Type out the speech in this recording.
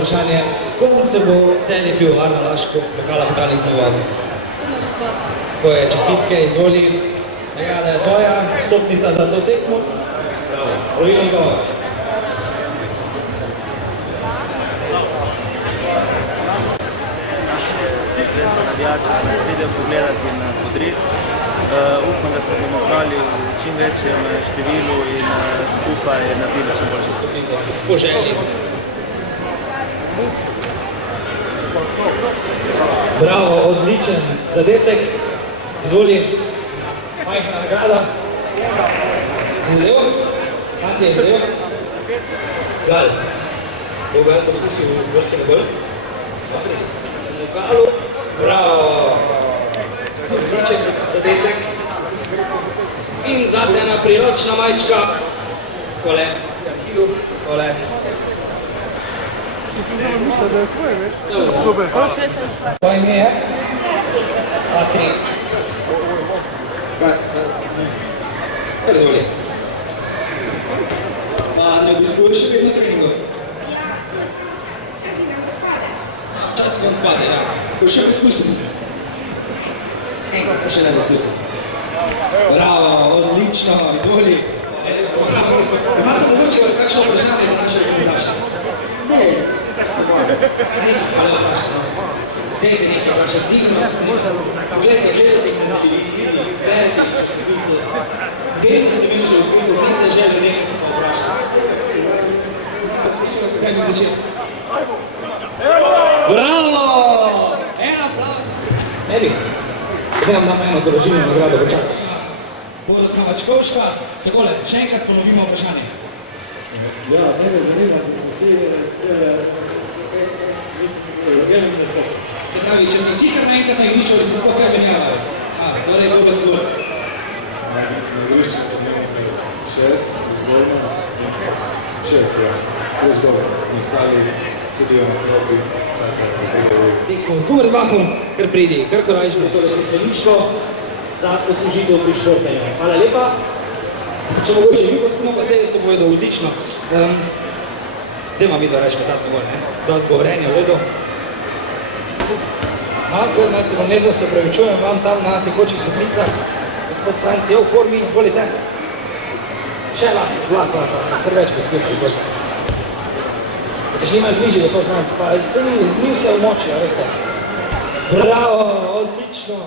vprašanje, s kom se bo Celje Pivovarna Laško lokala pokalnih zmagovalcev? Ko je čestitke, izvoli, nagrada je tvoja, stopnica za to tekmo. Bravo, pravilno odgovor. Navijači nas pridejo pogledati na Podrit. Upam, da se bomo zbrali v čim večjem številu in skupaj naredili čim boljše stopnice. Po želji. Bravo, odličen zadetek. Izvoli, majhna nagrada. Si zadev? Kaj je zadev? Gal. Bo gal, pa si vršče na bolj? Galu. Bravo. Odličen zadetek. In zate ena priročna majčka. Kole, arhiv, kole. Če si zelo mislil, da je tvoje, veš? Super. Tvoje ime je? Patrik. Kar zvoli. Ne obiskuješ še vedno treningu? Včasih vam pade, ja. Ko še poskusim. Enkrat pa še ne poskusim. Bravo, odlično, izvoli. Imate mogoče kakšno vprašanje za naše vprašanje? Ne. Hvala vprašanje. Zdajte nekaj vprašanje, zigno. Gledajte na televiziji, berete v časopisu. Vedno ste bili že v okviru, vedno želi nekaj pa vprašanje. Kaj bi začeli? Bravo! En aplauz! Ne bi. Zdaj vam dam eno doložilno nagrado, počakaš. Porodka Mačkovška. Takole, še enkrat ponovimo vprašanje. Ja, mene zanima, Se pravi, če so vsi kar naenkrat na igrišču, ali se sploh kaj menjavajo? Torej je bilo zgor. na igrišču se menjamo 6, izvorno in 6, ja. To je dobro. In ostali sedijo na klopi, Tekmo z Gumersbachom, kar pridi, kar korajšno, torej se prilično za poslužitev pri športanju. Hvala lepa. Če mogoče vi postupno, pa zdaj to povedal odlično. Dajmo mi dva reči metatno gor, ne? Dost govorenja, v redu. Malce vam nezno se pravičujem vam tam na tekočih stopnicah. Gospod Franci je v formi, izvolite. Še lahko, kar več poskusil. Če še nimajo bližje do to Franci, pa se ni vse v moči, a veste. Bravo, odlično.